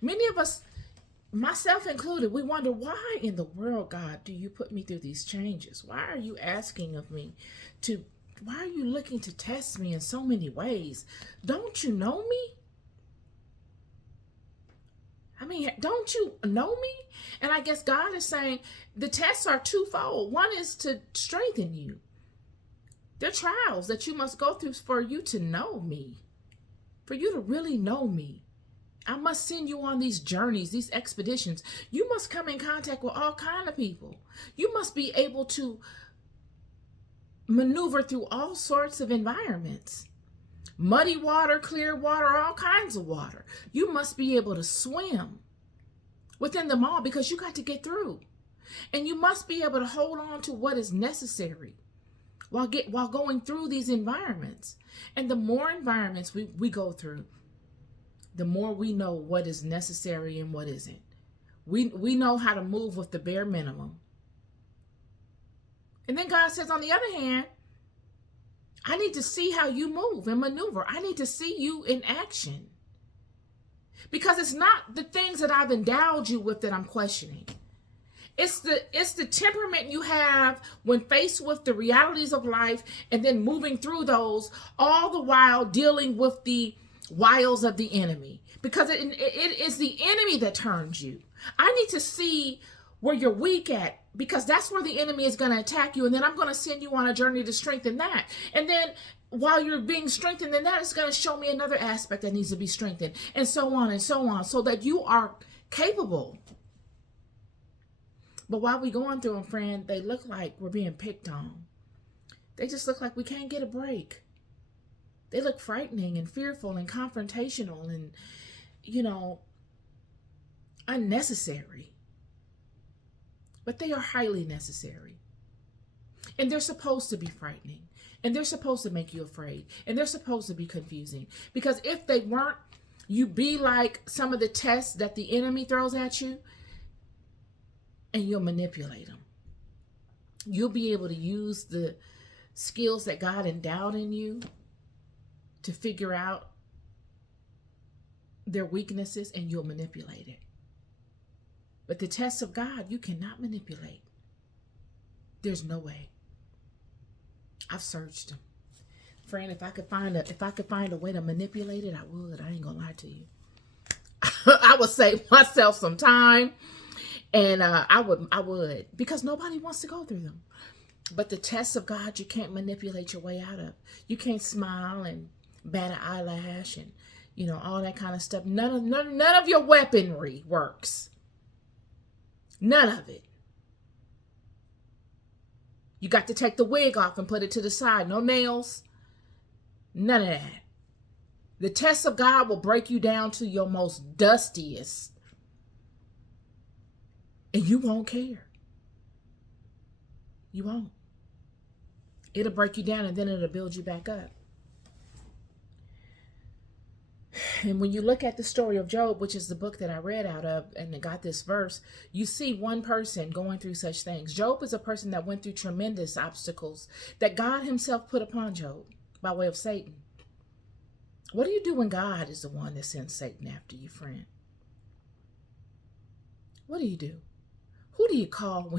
Many of us, myself included, we wonder, why in the world, God, do you put me through these changes? Why are you asking of me to, why are you looking to test me in so many ways? Don't you know me? I mean, don't you know me? And I guess God is saying the tests are twofold. One is to strengthen you. They're trials that you must go through for you to know me, for you to really know me. I must send you on these journeys, these expeditions. You must come in contact with all kinds of people. You must be able to maneuver through all sorts of environments. Muddy water, clear water, all kinds of water. You must be able to swim within them all because you got to get through. And you must be able to hold on to what is necessary while going through these environments. And the more environments we go through, the more we know what is necessary and what isn't. We know how to move with the bare minimum. And then God says, on the other hand, I need to see how you move and maneuver. I need to see you in action. Because it's not the things that I've endowed you with that I'm questioning. It's the temperament you have when faced with the realities of life and then moving through those, all the while dealing with the wiles of the enemy. Because it is the enemy that turns you. I need to see where you're weak at, because that's where the enemy is going to attack you. And then I'm going to send you on a journey to strengthen that. And then while you're being strengthened in that, it's going to show me another aspect that needs to be strengthened, and so on, so that you are capable. But while we're going through them, friend, they look like we're being picked on. They just look like we can't get a break. They look frightening and fearful and confrontational and, unnecessary. But they are highly necessary. And they're supposed to be frightening. And they're supposed to make you afraid. And they're supposed to be confusing. Because if they weren't, you'd be like some of the tests that the enemy throws at you, and you'll manipulate them. You'll be able to use the skills that God endowed in you to figure out their weaknesses, and you'll manipulate it. But the tests of God, you cannot manipulate. There's no way. I've searched them. Friend, if I could find a way to manipulate it, I would. I ain't gonna lie to you. I would save myself some time, and I would, because nobody wants to go through them. But the tests of God, you can't manipulate your way out of. You can't smile and bat an eyelash and all that kind of stuff. None of your weaponry works. None of it. You got to take the wig off and put it to the side. No nails. None of that. The test of God will break you down to your most dustiest. And you won't care. You won't. It'll break you down, and then it'll build you back up. And when you look at the story of Job, which is the book that I read out of and got this verse, you see one person going through such things. Job is a person that went through tremendous obstacles that God himself put upon Job by way of Satan. What do you do when God is the one that sends Satan after you, friend? What do you do? Who do you call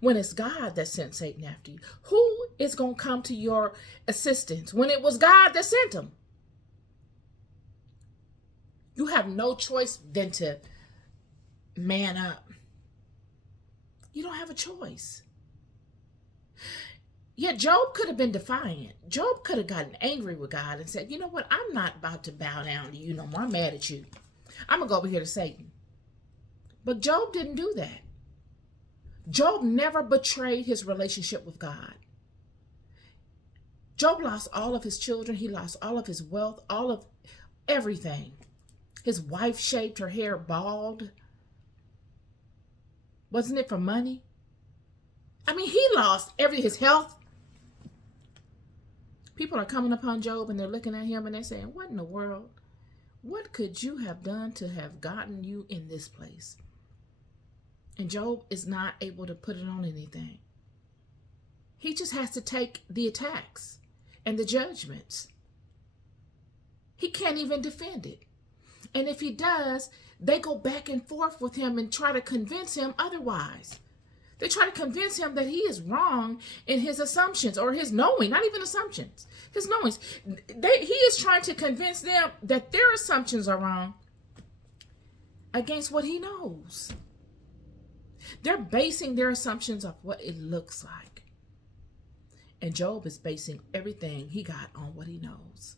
when it's God that sent Satan after you? Who is going to come to your assistance when it was God that sent him? You have no choice than to man up. You don't have a choice. Yet Job could have been defiant. Job could have gotten angry with God and said, you know what? I'm not about to bow down to you no more. I'm mad at you. I'm going to go over here to Satan. But Job didn't do that. Job never betrayed his relationship with God. Job lost all of his children. He lost all of his wealth, all of everything. His wife shaved her hair bald. Wasn't it for money? I mean, he lost his health. People are coming upon Job and they're looking at him and they're saying, what in the world? What could you have done to have gotten you in this place? And Job is not able to put it on anything. He just has to take the attacks and the judgments. He can't even defend it. And if he does, they go back and forth with him and try to convince him otherwise. They try to convince him that he is wrong in his assumptions or his knowing, not even assumptions, his knowings. He is trying to convince them that their assumptions are wrong against what he knows. They're basing their assumptions off what it looks like. And Job is basing everything he got on what he knows.